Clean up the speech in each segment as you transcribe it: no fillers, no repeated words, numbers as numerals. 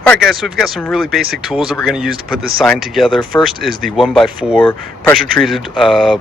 Alright guys, so we've got some really basic tools that we're going to use to put this sign together. First is the 1x4 pressure treated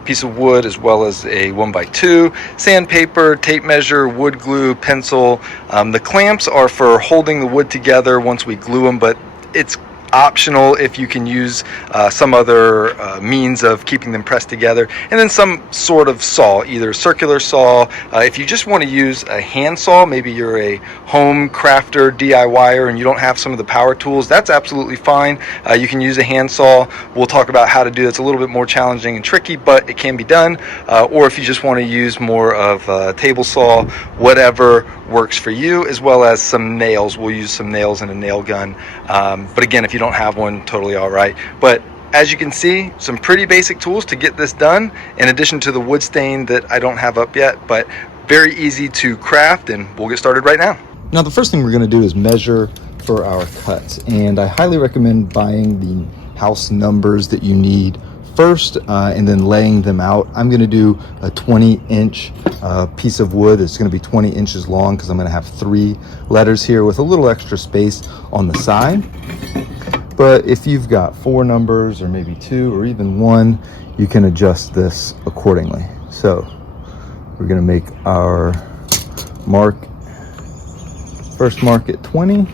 piece of wood, as well as a 1x2, sandpaper, tape measure, wood glue, pencil. The clamps are for holding the wood together once we glue them, but it's optional if you can use some other means of keeping them pressed together. And then some sort of saw, either circular saw. If you just want to use a hand saw, maybe you're a home crafter, DIYer, and you don't have some of the power tools, that's absolutely fine. You can use a hand saw. We'll talk about how to do it. It's a little bit more challenging and tricky, but it can be done. Or if you just want to use more of a table saw, whatever works for you, as well as some nails. We'll use some nails and a nail gun. But again, if you don't have one, totally all right. But as you can see, some pretty basic tools to get this done, in addition to the wood stain that I don't have up yet, but very easy to craft, and we'll get started right now. Now the first thing we're going to do is measure for our cuts, and I highly recommend buying the house numbers that you need first and then laying them out. I'm going to do a 20-inch piece of wood. It's going to be 20 inches long because I'm going to have 3 letters here with a little extra space on the side. But if you've got 4 numbers or maybe 2 or even 1, you can adjust this accordingly. So we're going to make our mark, first mark at 20.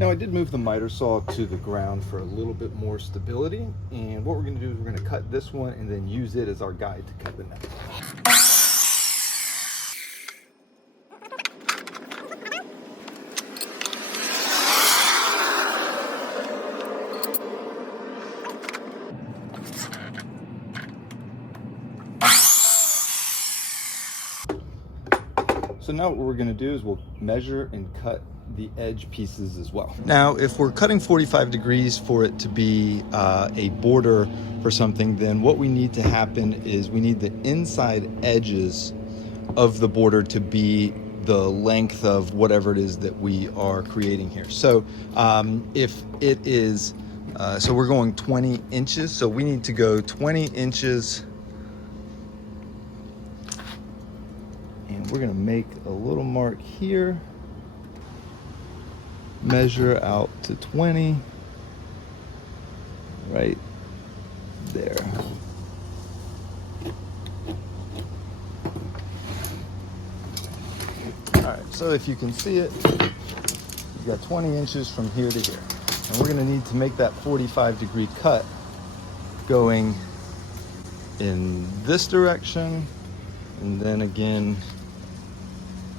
Now I did move the miter saw to the ground for a little bit more stability, and what we're going to do is we're going to cut this one and then use it as our guide to cut the next. So now what we're going to do is we'll measure and cut the edge pieces as well. Now if we're cutting 45 degrees for it to be a border for something, then what we need to happen is we need the inside edges of the border to be the length of whatever it is that we are creating here. So if it is, so we're going 20 inches, so we need to go 20 inches. And we're going to make a little mark here, measure out to 20, right there. All right, so if you can see it, you've got 20 inches from here to here. And we're going to need to make that 45-degree cut going in this direction, and then again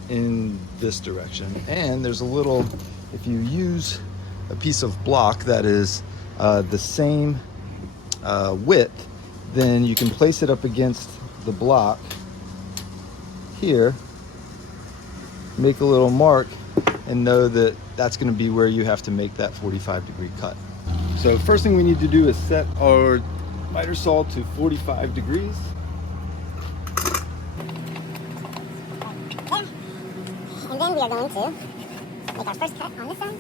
in this direction. And there's a little, if you use a piece of block that is the same width, then you can place it up against the block here, make a little mark, and know that that's going to be where you have to make that 45-degree cut. So first thing we need to do is set our miter saw to 45 degrees. And then we are going to make our first cut on this side.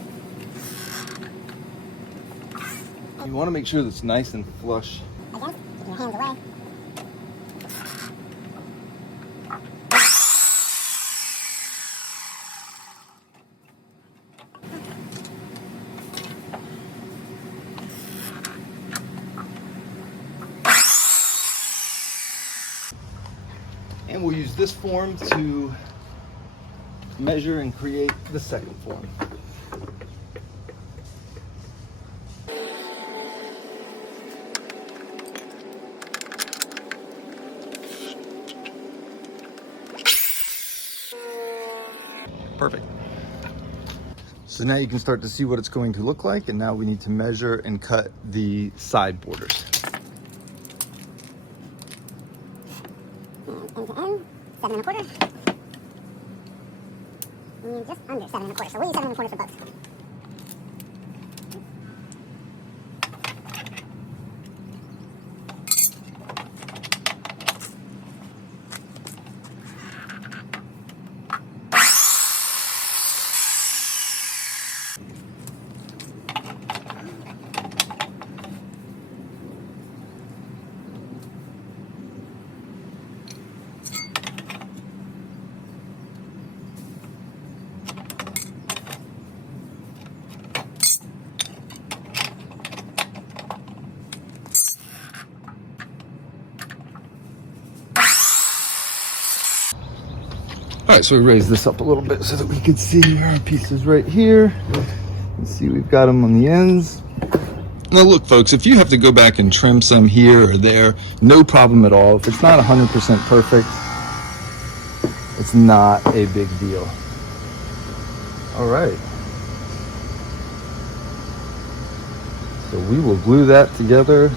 You want to make sure that it's nice and flush. Again, keeping your hands away. And we'll use this form to measure and create the second form. Perfect. So now you can start to see what it's going to look like, and now we need to measure and cut the side borders. And end to end, 7 1/4. And just under 7 1/4. So we'll use 7 1/4 for both. All right, so we raised this up a little bit so that we could see our pieces right here. You see we've got them on the ends. Now look, folks, if you have to go back and trim some here or there, no problem at all. If it's not 100% perfect, it's not a big deal. All right. So we will glue that together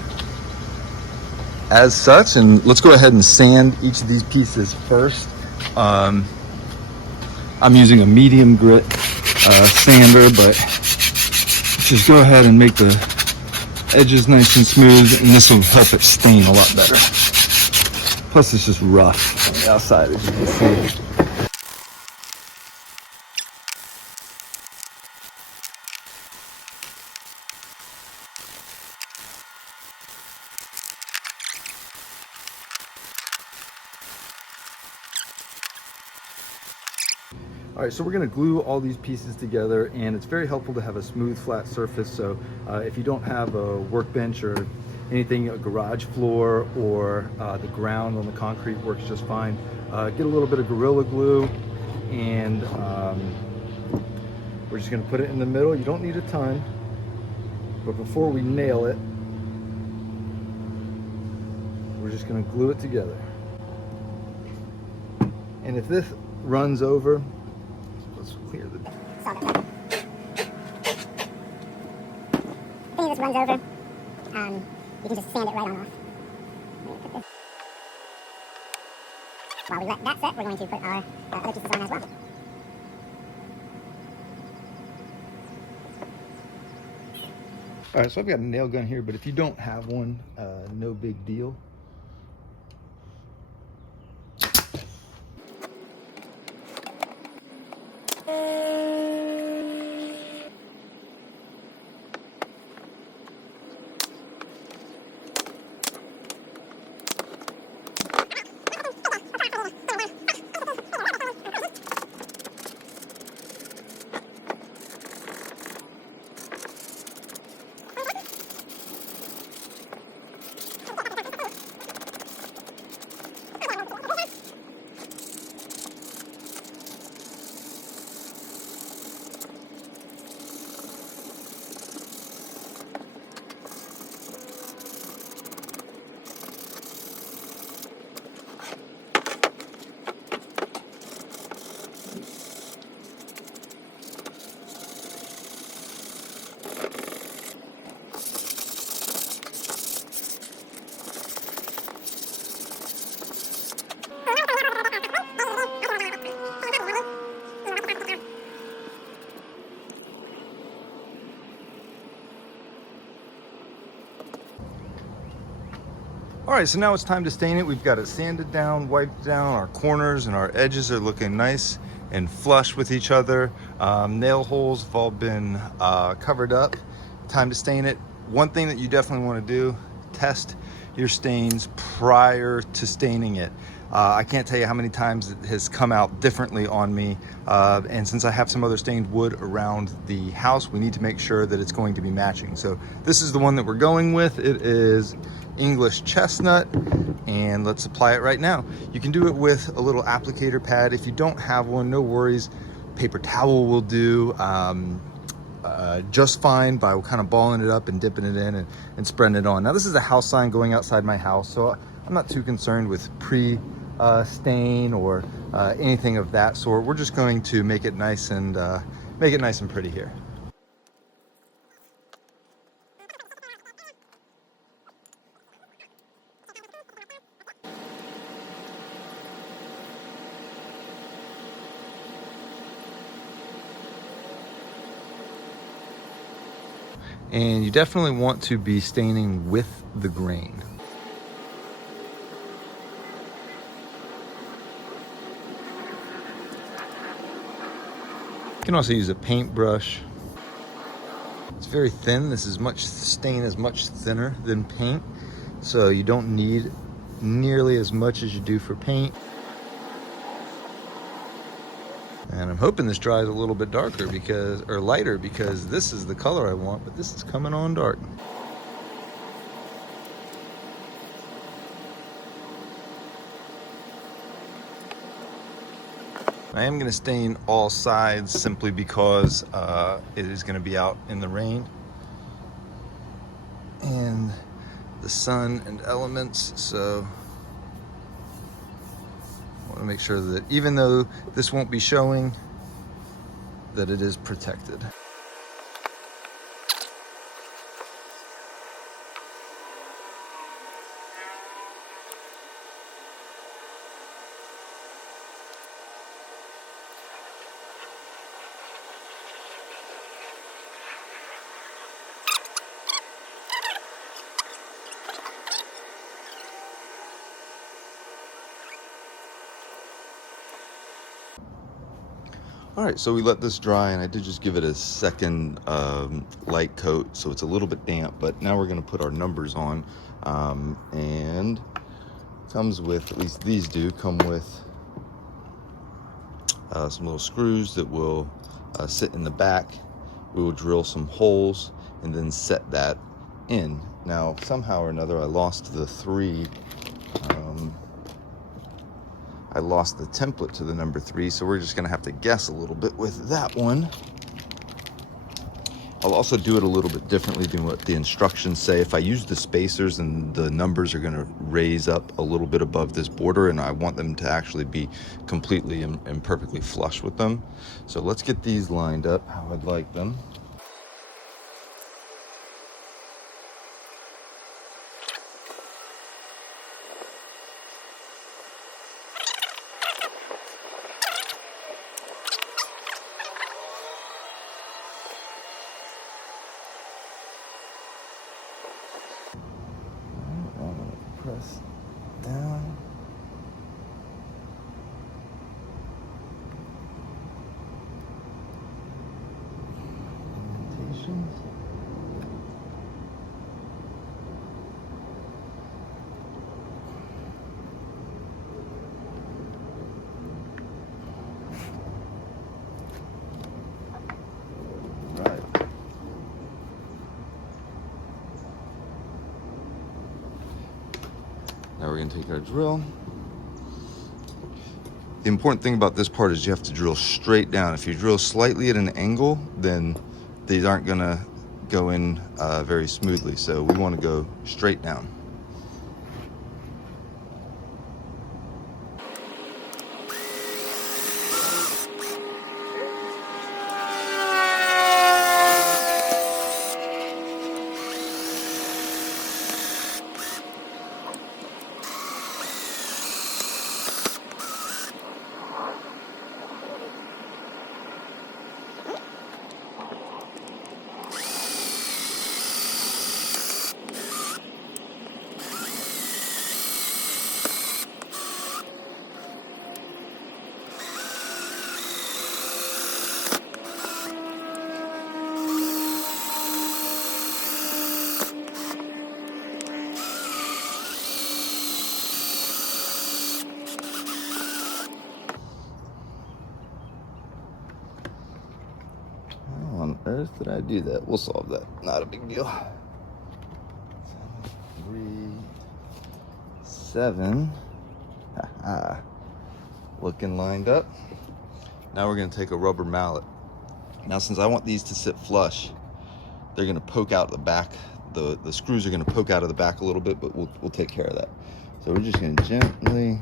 as such, and let's go ahead and sand each of these pieces first. I'm using a medium grit sander, but just go ahead and make the edges nice and smooth, and this will help it stain a lot better. Plus it's just rough on the outside, as you can see. All right, so we're gonna glue all these pieces together, and it's very helpful to have a smooth, flat surface. So if you don't have a workbench or anything, a garage floor or the ground on the concrete works just fine. Get a little bit of Gorilla Glue, and we're just gonna put it in the middle. You don't need a ton, but before we nail it, we're just gonna glue it together. And if this runs over, let's clear the... If any of this runs over, you can just sand it right on off. While we let that set, we're going to put our other pieces on as well. All right, so I've got a nail gun here, but if you don't have one, no big deal. All right, so now it's time to stain it. We've got it sanded down, wiped down. Our corners and our edges are looking nice and flush with each other. Nail holes have all been covered up. Time to stain it. One thing that you definitely want to do, test your stains prior to staining it. I can't tell you how many times it has come out differently on me. And since I have some other stained wood around the house, we need to make sure that it's going to be matching. So this is the one that we're going with. It is English Chestnut, and let's apply it right now. You can do it with a little applicator pad. If you don't have one, no worries. Paper towel will do just fine by kind of balling it up and dipping it in and spreading it on. Now this is a house sign going outside my house, so I'm not too concerned with stain or anything of that sort. We're just going to make it nice and pretty here. And you definitely want to be staining with the grain. You can also use a paintbrush. It's very thin. This is stain is much thinner than paint, so you don't need nearly as much as you do for paint. And I'm hoping this dries a little bit darker or lighter, because this is the color I want, but this is coming on dark. I am going to stain all sides simply because it is going to be out in the rain and the sun and elements, so I want to make sure that even though this won't be showing, that it is protected. All right, so we let this dry, and I did just give it a second light coat, so it's a little bit damp, but now we're gonna put our numbers on, and comes with, at least these do, come with some little screws that will sit in the back. We will drill some holes and then set that in. Now, somehow or another, I lost the template to the number 3, so we're just gonna have to guess a little bit with that one. I'll also do it a little bit differently than what the instructions say. If I use the spacers, and the numbers are gonna raise up a little bit above this border, and I want them to actually be completely and perfectly flush with them. So let's get these lined up how I'd like them. Press down. Indentations. Right. Now we're going to take our drill. The important thing about this part is you have to drill straight down. If you drill slightly at an angle, then these aren't going to go in very smoothly. So we want to go straight down. How on earth did I do that? We'll solve that. Not a big deal. 3, 7. Haha. Looking lined up. Now we're going to take a rubber mallet. Now, since I want these to sit flush, they're going to poke out the back. The screws are going to poke out of the back a little bit, but we'll take care of that. So we're just going to gently.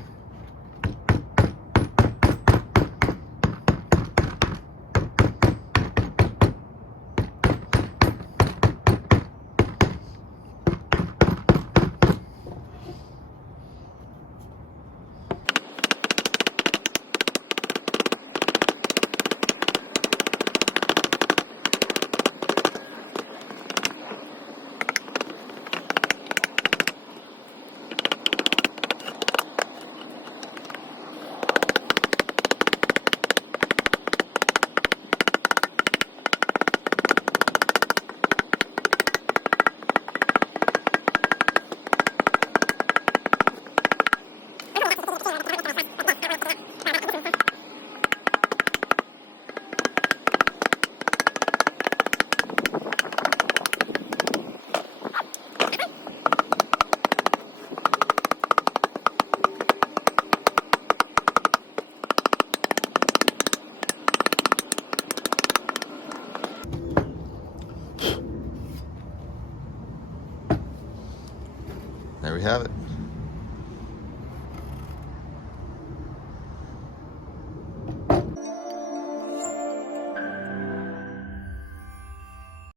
have it.